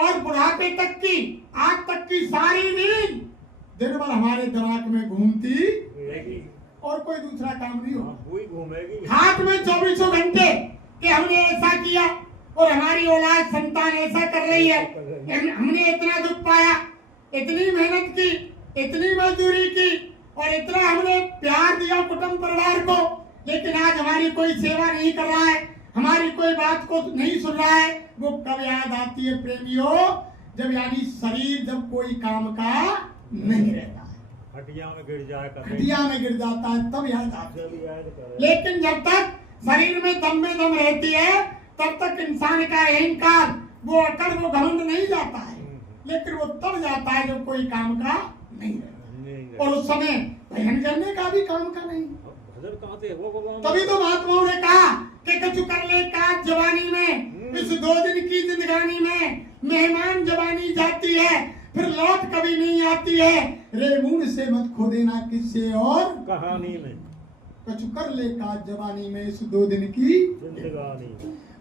और बुढ़ापे तक की आज तक की सारी नींद दिन भर हमारे दिमाग में घूमती और कोई दूसरा काम नहीं होगा। खाट में 24 घंटे कि हमने ऐसा किया और हमारी औलाद संतान ऐसा कर रही है, हमने इतना दुख पाया, इतनी मेहनत की, इतनी मजदूरी की और इतना हमने प्यार दिया कुटुंब परिवार को, लेकिन आज हमारी कोई सेवा नहीं कर रहा है, हमारी कोई बात को नहीं सुन रहा है। वो कब याद आती है प्रेमियों? जब यानी शरीर जब कोई काम का नहीं रहता है, हटिया में गिर जाता है तब याद आती है। लेकिन जब तक शरीर में दम रहती है तब तक इंसान का अहंकार वो अकड़ वो घमंड नहीं जाता है, लेकिन वो तब जाता है जब कोई काम का नहीं रहता और उस समय भजन करने का भी काम का नहीं। तभी तो महात्माओं ने कहा कि कछु कर ले काज जवानी में, इस 2 दिन की जिंदगानी में मेहमान जवानी जाती है फिर लौट कभी नहीं आती है, रे मुंह से मत खो देना किससे और कहानी में, कछु कर ले काज जवानी में इस 2 दिन की जिंदगानी,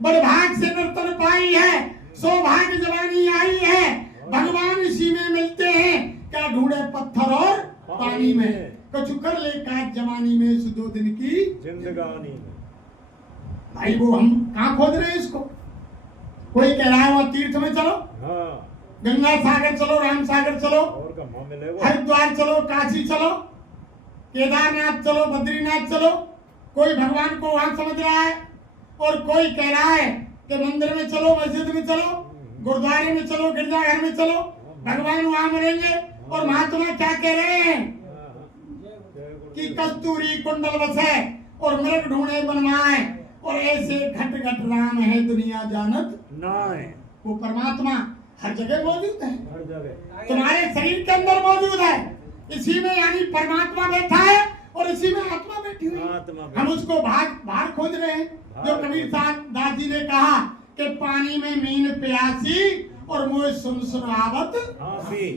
बड़ भाग से नर्तन पाई है, सौभाग्य जवानी आई है, भगवान इसी में मिलते हैं, क्या ढूंढे पत्थर और पानी में, कछु कर ले काज जवानी में इस 2 दिन की जिंदगानी में। भाई वो हम कहाँ खोज रहे हैं इसको? कोई कह रहा है वहाँ तीर्थ में चलो, गंगा सागर चलो, राम सागर चलो, हरिद्वार चलो, काशी चलो, केदारनाथ चलो, बद्रीनाथ चलो, कोई भगवान को वहां समझ रहा है और कोई कह रहा है कि मंदिर में चलो, मस्जिद में चलो, गुरुद्वारे में चलो, गिरजाघर में चलो, भगवान वहां मिलेंगे। और महात्मा क्या कह रहे हैं कि कस्तूरी कुंडल बसे और मृग ढूंढे बनवाए और ऐसे घट घट राम है दुनिया जानत नाय। वो परमात्मा हर जगह मौजूद है, हर जगह तुम्हारे शरीर के अंदर मौजूद है, इसी में यानी परमात्मा बैठा है और इसी में आत्मा बैठी हुई है। हम उसको बाहर खोज रहे हैं। जो कबीर दास जी ने कहा कि पानी में मीन प्यासी और मुझे सुन सुनावत हासी,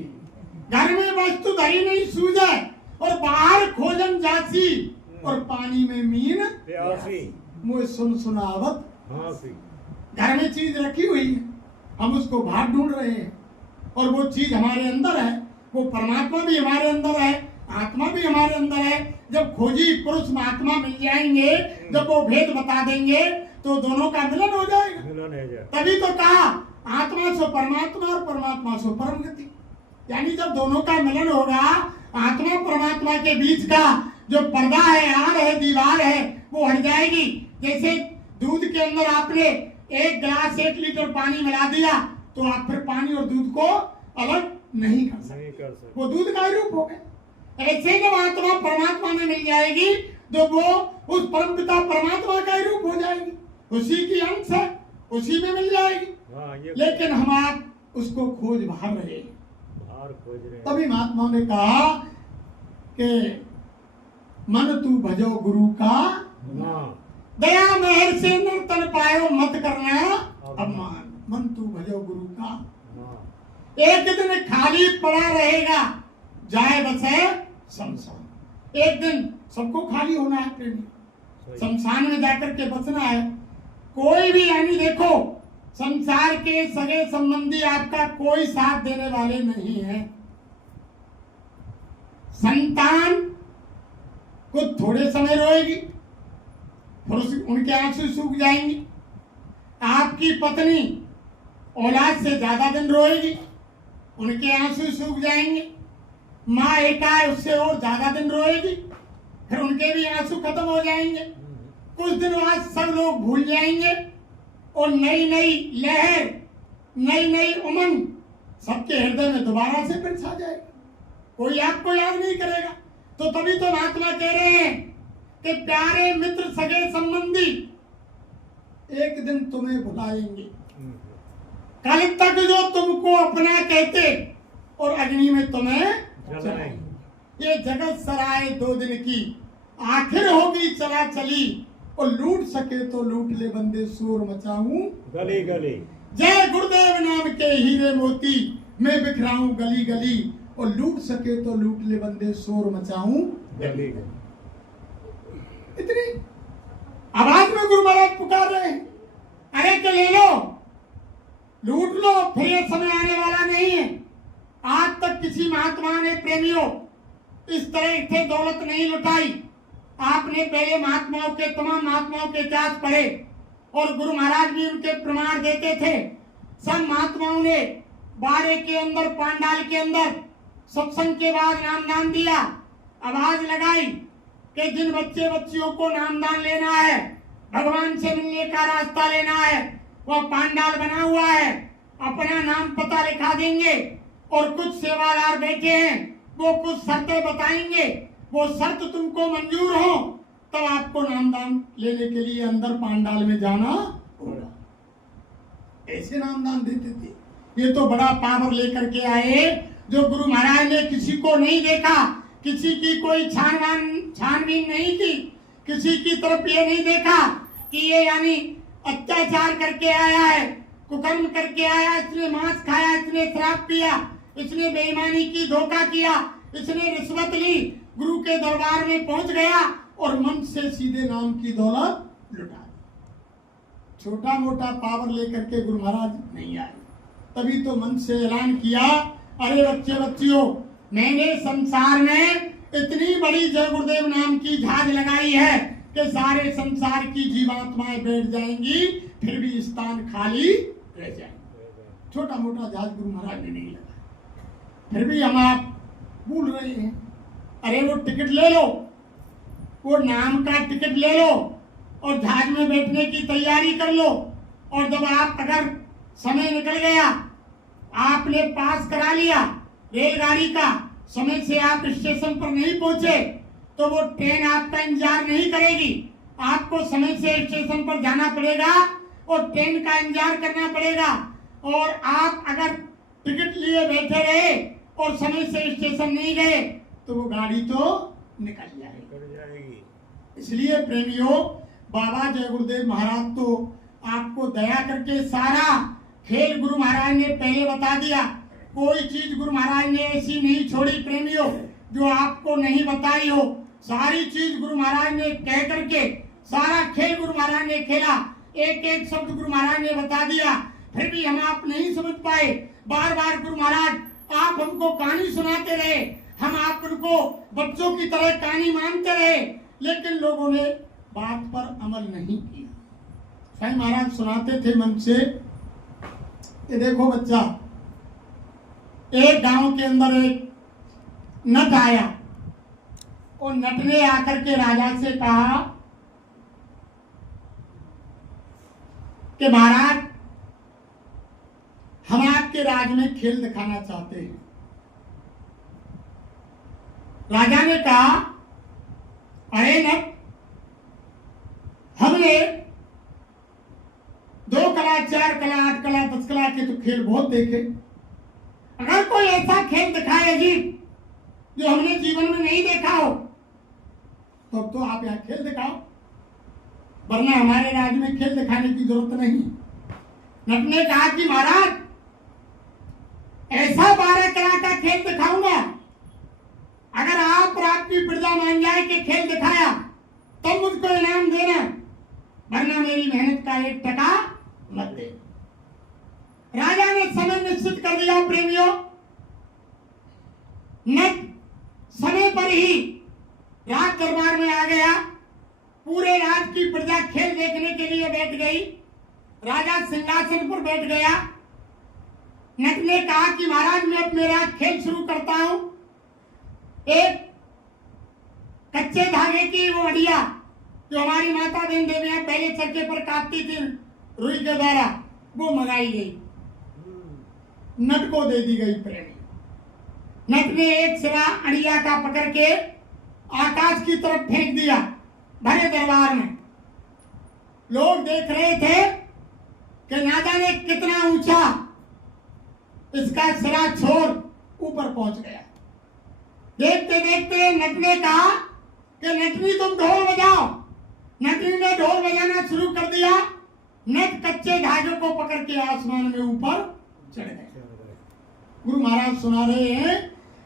घर में वस्तु धरी नहीं सूझे और बाहर खोजन जासी और पानी में मीन प्यासी मुझे सुन सुनावत हासी। घर में चीज रखी हुई है, हम उसको बाहर ढूंढ रहे हैं और वो चीज हमारे अंदर है, वो परमात्मा भी हमारे अंदर है, आत्मा भी हमारे अंदर है। जब खोजी पुरुष महात्मा मिल जाएंगे, जब वो भेद बता देंगे तो दोनों का मिलन हो जाएगा। मन है जा। तभी तो कहा आत्मा सो परमात्मा और परमात्मा सो परम गति। यानी जब दोनों का मिलन होगा, आत्मा परमात्मा के बीच का जो पर्दा है, आड़ है, दीवार है, वो हट जाएगी। जैसे दूध के अंदर आपने 1 गिलास 1 लीटर पानी मिला दिया तो आप फिर पानी और दूध को अलग नहीं कर सकते, वो दूध का ही रूप हो गए। ऐसे जब आत्मा परमात्मा में मिल जाएगी तो वो उस परमपिता परमात्मा का ही रूप हो जाएगी, उसी की अंश है, उसी में मिल जाएगी। लेकिन हम आप उसको खोज बाहर रहे हैं। तभी महात्माओं ने कहा कि मन तू भजो गुरु का, दया मेहर से नर्तन पायो मत करना अपमान। मन तू भजो गुरु का, एक दिन खाली पड़ा रहेगा जाए बसे शमशान। एक दिन सबको खाली होना है प्रेमी, शमशान में जाकर के बसना है। कोई भी यानी देखो संसार के सगे संबंधी आपका कोई साथ देने वाले नहीं है। संतान को थोड़े समय रोएगी, फिर उनके आंसू सूख जाएंगे। आपकी पत्नी औलाद से ज्यादा दिन रोएगी, उनके आंसू सूख जाएंगे। माँ एका उससे और ज्यादा दिन रोएगी, फिर उनके भी आंसू खत्म हो जाएंगे। कुछ दिन बाद सब लोग भूल जाएंगे और नई नई लहर, नई नई उमंग सबके हृदय में दोबारा से फिर छा जाएगी। कोई आपको याद नहीं करेगा। तो तभी तो महात्मा कह रहे हैं कि प्यारे मित्र सगे संबंधी एक दिन तुम्हें भुलाएंगे, कल तक जो तुमको अपना कहते और अग्नि में तुम्हें जलाएंगे। ये जगत सराय 2 दिन की, आखिर होगी चला चली, और लूट सके तो लूट ले बंदे शोर मचाऊं गली गली। जय गुरुदेव नाम के हीरे मोती मैं बिखराऊं गली गली, और लूट सके तो लूट ले बंदे शोर मचाऊं गली गली। इतनी आवाज में गुरु महाराज पुकार रहे हैं, अरे के ले लो, लूट लो, फिर ये समय आने वाला नहीं है। आज तक किसी महात्मा ने प्रेमियों इस तरह से दौलत नहीं लुटाई। आपने पहले महात्माओं के, तमाम महात्माओं के इतिहास पढ़े और गुरु महाराज भी उनके प्रमाण देते थे। सब महात्माओं ने बाड़े के अंदर, पांडाल के अंदर सत्संग के बाद नामदान दिया, आवाज लगाई कि जिन बच्चे बच्चियों को नामदान लेना है, भगवान से मिलने का रास्ता लेना है, वह पांडाल बना हुआ है, अपना नाम पता लिखा देंगे और कुछ सेवादार बैठे हैं, वो कुछ शर्तें बताएंगे, वो शर्त तुमको मंजूर हो तब आपको नामदान लेने के लिए अंदर पांडाल में जाना होगा। ऐसे नामदान देते थे। ये तो बड़ा पावर लेकर के आए जो गुरु महाराज ने किसी को नहीं देखा, किसी की कोई छानबीन नहीं की, किसी की तरफ ये नहीं देखा कि ये यानी अत्याचार करके आया है, कुकर्म करके आया, इसने मांस खाया, इसने शराब पिया, इसने बेईमानी की, धोखा किया, इसने रिश्वत ली, गुरु के दरबार में पहुंच गया और मन से सीधे नाम की दौलत लुटा दी। छोटा मोटा पावर लेकर के गुरु महाराज नहीं आए। तभी तो मन से ऐलान किया, अरे बच्चे बच्चियों, मैंने संसार में इतनी बड़ी जय गुरुदेव नाम की झाज लगाई है कि सारे संसार की जीवात्माएं बैठ जाएंगी, फिर भी स्थान खाली रह जाएंगे। छोटा मोटा झाज गुरु महाराज ने नहीं लगा, फिर भी हम आप भूल रहे हैं। अरे वो टिकट ले लो, वो नाम का टिकट ले लो और जहाज में बैठने की तैयारी कर लो। और जब आप अगर समय निकल गया, आपने पास करा लिया रेलगाड़ी का, समय से आप स्टेशन पर नहीं पहुंचे तो वो ट्रेन आपका इंतजार नहीं करेगी, आपको समय से स्टेशन पर जाना पड़ेगा और ट्रेन का इंतजार करना पड़ेगा। और आप अगर टिकट लिए बैठे रहे और समय से स्टेशन नहीं गए तो वो गाड़ी तो निकल जाएगी। इसलिए प्रेमियों, बाबा जय गुरुदेव महाराज तो आपको दया करके सारा खेल गुरु महाराज ने पहले बता दिया। कोई चीज गुरु महाराज ने ऐसी नहीं छोड़ी प्रेमियों जो आपको नहीं बताई हो। सारी चीज गुरु महाराज ने कह करके सारा खेल गुरु महाराज ने खेला, एक एक शब्द गुरु महाराज ने बता दिया, फिर भी हम आप नहीं समझ पाए। बार बार गुरु महाराज आप हमको कहानी सुनाते रहे, हम आप उनको बच्चों की तरह कहानी मानते रहे, लेकिन लोगों ने बात पर अमल नहीं किया। साईं महाराज सुनाते थे मन से कि देखो बच्चा, एक गांव के अंदर एक नट आया और नट ने आकर के राजा से कहा कि महाराज, हम आपके राज में खेल दिखाना चाहते हैं। राजा ने कहा, अरे नट, हमने 2 कला, 4 कला, 8 कला, 10 कला के तो खेल बहुत देखे। अगर कोई ऐसा खेल दिखाए अजीब जो हमने जीवन में नहीं देखा हो तो आप यहाँ खेल दिखाओ, वरना हमारे राज्य में खेल दिखाने की जरूरत नहीं। नट ने कहा कि महाराज, ऐसा 12 कला का खेल दिखाऊंगा, अगर आप और आपकी प्रजा मान जाए कि खेल दिखाया तब मुझको इनाम देना, वरना मेरी मेहनत का 1 टका मत दे। राजा ने समय निश्चित कर दिया। प्रेमियों, नट समय पर ही राज दरबार में आ गया। पूरे राज की प्रजा खेल देखने के लिए बैठ गई। राजा सिंहासन पर बैठ गया। नट ने कहा कि महाराज, मैं अब मेरा खेल शुरू करता हूं। एक कच्चे धागे की वो अड़िया जो हमारी माता बहन देवियां पहले चरखे पर काटती थी रुई के द्वारा, वो मंगाई गई, नट को दे दी गई। प्रेमी, नट ने एक सिरा अड़िया का पकड़ के आकाश की तरफ फेंक दिया। भरे दरबार में लोग देख रहे थे कि ना जाने कितना ऊंचा इसका सिरा छोर ऊपर पहुंच गया। देखते देखते नट ने कहा कि नटनी, तुम ढोल बजाओ। नटनी ने ढोल बजाना शुरू कर दिया। नट कच्चे धागे को पकड़ के आसमान में ऊपर चढ़ गए। गुरु महाराज सुना रहे हैं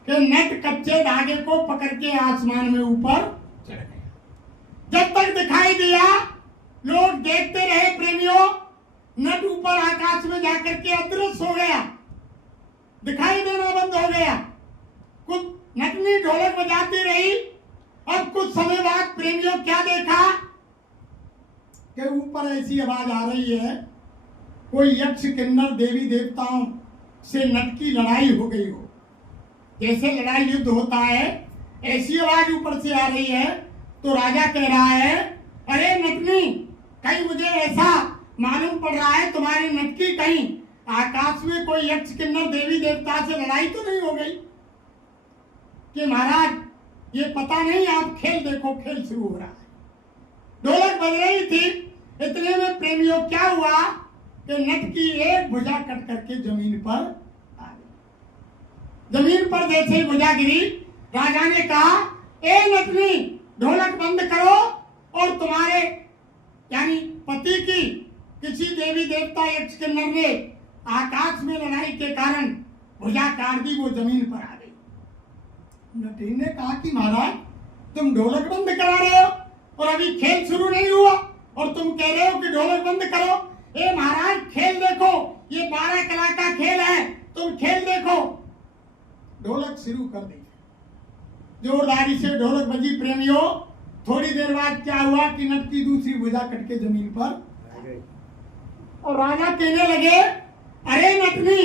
कि नट कच्चे धागे को पकड़ के आसमान में ऊपर चढ़ गए। जब तक दिखाई दिया लोग देखते रहे। प्रेमियों, नट ऊपर आकाश में जाकर के अदृश्य हो गया, दिखाई देना बंद हो गया। कुछ नटनी ढोलक बजाती रही। अब कुछ समय बाद प्रेमियों क्या देखा कि ऊपर ऐसी आवाज आ रही है, कोई यक्ष किन्नर देवी देवताओं से नट की लड़ाई हो गई हो। जैसे लड़ाई युद्ध होता है ऐसी आवाज ऊपर से आ रही है। तो राजा कह रहा है, अरे नटनी, कहीं मुझे ऐसा मालूम पड़ रहा है तुम्हारी नट की कहीं आकाश में कोई यक्ष किन्नर देवी देवता से लड़ाई तो नहीं हो गई कि महाराज, ये पता नहीं, आप खेल देखो, खेल शुरू हो रहा है। ढोलक बज रही थी। इतने में प्रेमियों क्या हुआ कि नट की एक भुजा कट करके जमीन पर आ गई। जमीन पर जैसे ही भुजा गिरी, राजा ने कहा, ए नटनी, ढोलक बंद करो और तुम्हारे यानी पति की किसी देवी देवता यक्ष किन्नर ने आकाश में लड़ाई के कारण भुजा काट दी, वो जमीन पर आ गई। नटनी ने कहा कि महाराज, तुम ढोलक बंद करा रहे हो और अभी खेल शुरू नहीं हुआ और तुम कह रहे हो कि ढोलक बंद करो। ए महाराज, खेल देखो, ये 12 कला का खेल है, तुम खेल देखो। ढोलक शुरू कर दी। जोरदारी से ढोलक बजी। प्रेमियों, थोड़ी देर बाद क्या हुआ कि नट की दूसरी भुजा कट के जमीन पर और राजा कहने लगे, अरे नटनी,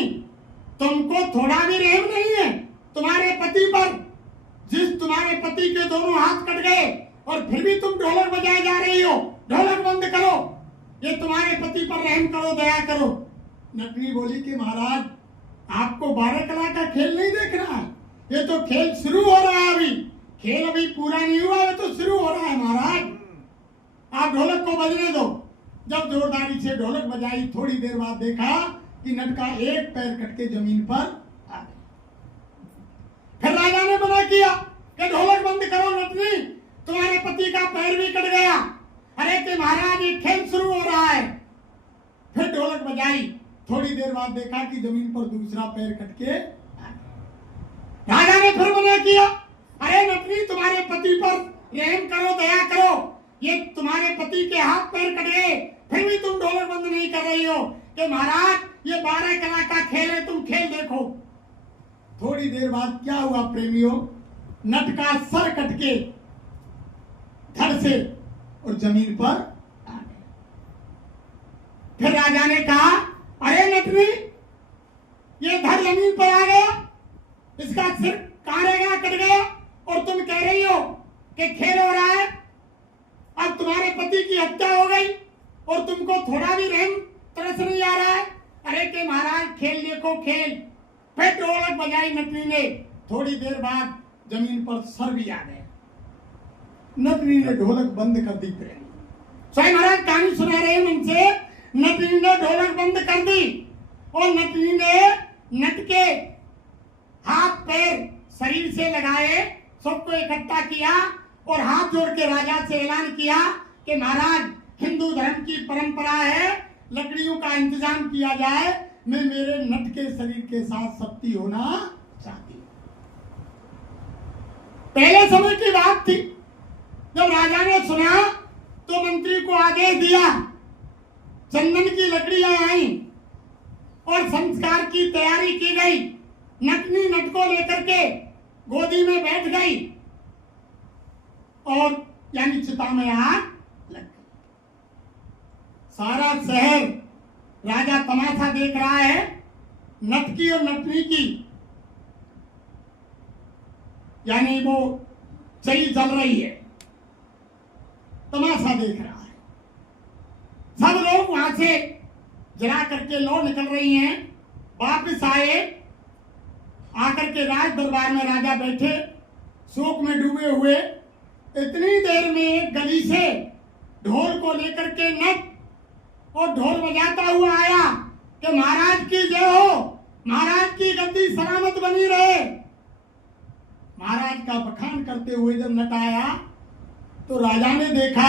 तुमको थोड़ा भी रहम नहीं है तुम्हारे पति पर, जिस तुम्हारे पति के दोनों हाथ कट गए और फिर भी तुम ढोलक बजाए जा रही हो। ढोलक बंद करो, ये तुम्हारे पति पर रहम करो, दया करो। नटनी बोली कि महाराज, आपको 12 कला का खेल नहीं देख रहा है, ये तो खेल शुरू हो रहा है। अभी खेल अभी पूरा नहीं हुआ, ये तो शुरू हो रहा है। महाराज, आप ढोलक को बजने दो। जब जोरदारी से ढोलक बजाई, थोड़ी देर बाद देखा कि नट का एक पैर कट के जमीन पर आ गया। फिर राजा ने मना किया कि ढोलक बंद करो नटनी, तुम्हारे पति का पैर भी कट गया। अरे कि महाराज, ये खेल शुरू हो रहा है। फिर ढोलक बजाई, थोड़ी देर बाद देखा कि जमीन पर दूसरा पैर कट के आ गया। राजा ने फिर मना किया, अरे नटनी, तुम्हारे पति पर रहम करो, दया करो, ये तुम्हारे पति के हाथ पैर कट गए, फिर भी तुम ढोलक बंद नहीं कर रही हो कि महाराज, ये 12 कला का खेल है, तुम खेल देखो। थोड़ी देर बाद क्या हुआ प्रेमियों, नट का सर कट के धड़ से और जमीन पर आ गया। फिर राजा ने कहा, अरे नटनी, ये धड़ जमीन पर आ गया, इसका सिर कहाँ रह गया, कट गया, और तुम कह रही हो कि खेल हो रहा है। अब तुम्हारे पति की हत्या हो गई और तुमको थोड़ा भी रहम तरस नहीं आ रहा है। अरे कि महाराज खेल देखो खेल। फिर ढोलक बजाई नटनी ने। थोड़ी देर बाद जमीन पर सर भी आ गया। नटनी ने ढोलक बंद कर दी। स्वयं महाराज कहानी सुना रहे हैं मन से। नटनी ने ढोलक बंद कर दी और नटनी ने नट के हाथ पैर शरीर से लगाए, सबको इकट्ठा किया और हाथ जोड़ के राजा से ऐलान किया कि महाराज, हिंदू धर्म की परंपरा है, लकड़ियों का इंतजाम किया जाए, मैं मेरे नट के शरीर के साथ सप्ती होना चाहती हूं। पहले समय की बात थी, जब राजा ने सुना तो मंत्री को आदेश दिया, चंदन की लकड़ियां आई और संस्कार की तैयारी की गई। नटनी नट को लेकर के गोदी में बैठ गई और यानी चिता में आग लग गई। सारा शहर राजा तमाशा देख रहा है, नट की और नटनी की, यानी वो चई जल रही है, तमाशा देख रहा है। सब लोग वहां से जला करके लौ निकल रही हैं। वापिस आए, आकर के राज दरबार में राजा बैठे शोक में डूबे हुए। इतनी देर में एक गली से ढोल को लेकर के नट और ढोल बजाता हुआ आया कि महाराज की जय हो, महाराज की गद्दी सलामत बनी रहे। महाराज का बखान करते हुए जब नट आया तो राजा ने देखा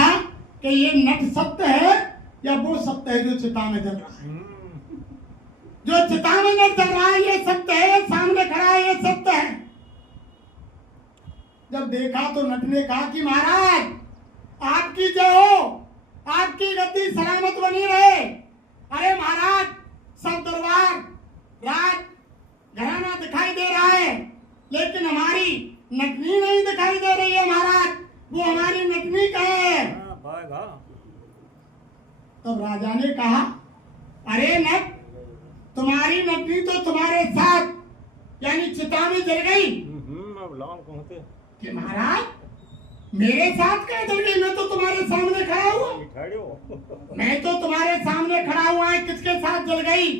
कि ये नट सत्य है या वो सत्य है जो चिता में जल रहा है। जो चिता में नट जल रहा है ये सत्य है, सामने खड़ा है ये सत्य है। जब देखा तो नट ने कहा कि महाराज आपकी जय हो, आपकी गद्दी सलामत बनी रहे। अरे महाराज, सब दरबार राज घराना दिखाई दे रहा है, लेकिन हमारी नटनी नहीं दिखाई दे रही है महाराज, वो हमारी नटनी कहाँ है? तब राजा ने कहा, अरे नट, तुम्हारी नटनी तो तुम्हारे साथ यानी चिता में जल गई। कि महाराज मेरे साथ क्या जल गई? मैं तो तुम्हारे सामने खड़ा हुआ, मैं तो तुम्हारे सामने खड़ा हुआ है, किसके साथ जल गई?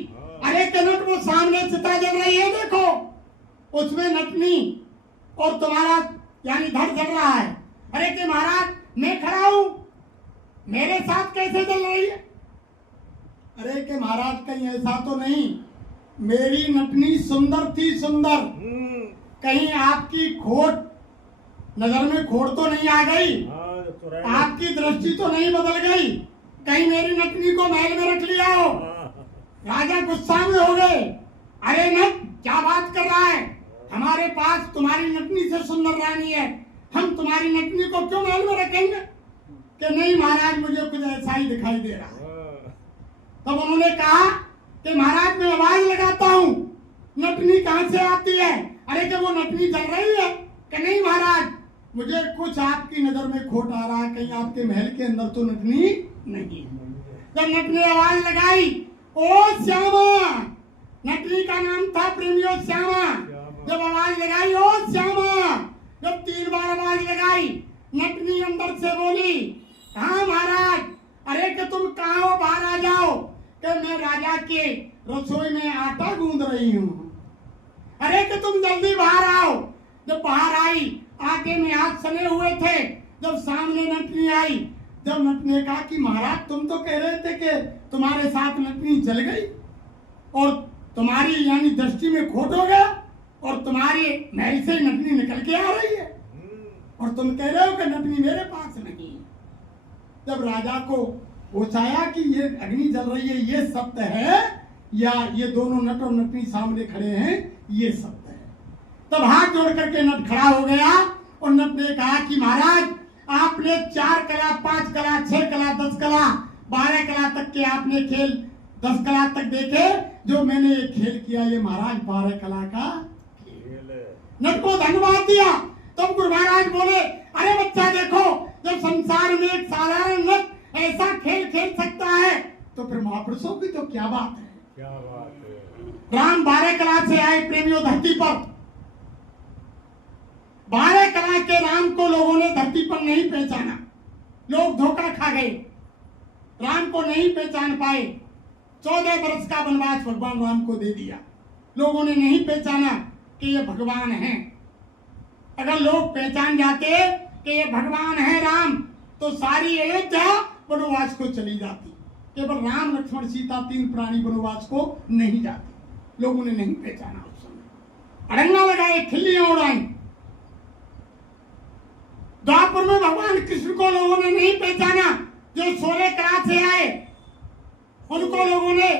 अरे कनट, वो सामने चिता जल रही है, देखो उसमें नटनी और तुम्हारा यानी धड़ जल रहा है। अरे कि महाराज मैं खड़ा हूं, मेरे साथ कैसे जल रही है? अरे कि महाराज कहीं ऐसा तो नहीं, मेरी नटनी सुंदर थी सुंदर, कहीं आपकी खोट नजर में खोट तो नहीं आ गई? आपकी दृष्टि तो नहीं बदल गई? कहीं मेरी नटनी को महल में रख लिया हो? राजा गुस्सा में हो गए। अरे नट, क्या बात कर रहा है? हमारे पास तुम्हारी नटनी से सुंदर रानी है, हम तुम्हारी नटनी को क्यों महल में रखेंगे? कि नहीं महाराज, मुझे कुछ ऐसा ही दिखाई दे रहा है। तब उन्होंने कहा कि महाराज मैं आवाज लगाता हूँ, नटनी कहाँ से आती है? अरे कि वो नटनी जल रही है। कि नहीं महाराज, मुझे कुछ आपकी नजर में खोट आ रहा है, कहीं आपके महल के अंदर तो नटनी नहीं है। जब नटनी आवाज लगाई, ओ श्यामा, नटनी का नाम था प्रेमियो श्यामा। जब आवाज लगाई ओ श्यामा, जब 3 बार आवाज लगाई, नटनी अंदर से बोली, हाँ महाराज, अरे कि तुम कहाँ हो, बाहर आ जाओ, कि मैं राजा के रसोई में आटा गूंद रही हूँ। अरे कि तुम जल्दी बाहर आओ। जब बाहर आई, आटे में हाथ सने हुए थे। जब सामने नटनी आई, जब नटनी ने कहा कि महाराज तुम तो कह रहे थे कि तुम्हारे साथ नटनी जल गई और तुम्हारी यानी दृष्टि में खोट हो गया और तुम्हारे महल से नटनी निकल के आ रही है और तुम कह रहे हो कि नटनी मेरे पास नहीं है। जब राजा को पूछाया कि ये अग्नि जल रही है, ये सत्य है या ये दोनों नट और नटनी सामने खड़े हैं, ये सत्य है? तब हाथ जोड़ करके नट खड़ा हो गया और नट ने कहा कि महाराज आपने 4 कला, 5 कला, 6 कला, 10 कला, 12 कला तक के आपने खेल 10 कला तक देखे, जो मैंने ये खेल किया ये महाराज 12 कला का खेल है। नट को धन्यवाद दिया। तब गुरु महाराज बोले, अरे बच्चा देखो, जब संसार में एक साधारण नट ऐसा खेल खेल सकता है तो फिर महापुरुषों की तो क्या बात है। क्या बात है। राम 12 कला से आए प्रेमियों धरती पर। 12 कला के राम को लोगों ने धरती पर नहीं पहचाना, लोग धोखा खा गए, राम को नहीं पहचान पाए। 14 वर्ष का वनवास भगवान राम को दे दिया, लोगों ने नहीं पहचाना कि ये भगवान हैं। अगर लोग पहचान जाते कि ये भगवान है राम, तो सारी अयोध्या वनवास को चली जाती। केवल राम लक्ष्मण सीता 3 प्राणी वनवास को नहीं जाते, लोगों ने नहीं पहचाना। उस समय अड़ंगा लगाए, खिल्लियां उड़ाई। द्वापर में भगवान कृष्ण को लोगों ने नहीं पहचाना, जो 16 कला से आए उनको लोगों ने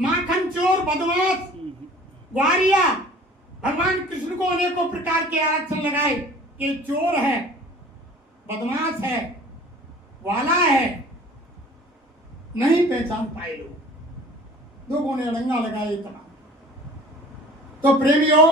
माखन चोर, बदमाश, ग्वारिया, भगवान कृष्ण को अनेकों प्रकार के आरक्षण लगाए कि चोर है, बदमाश है, वाला है, नहीं पहचान पाए लोगों ने अड़ंगा लगाए इतना। तो प्रेमियों,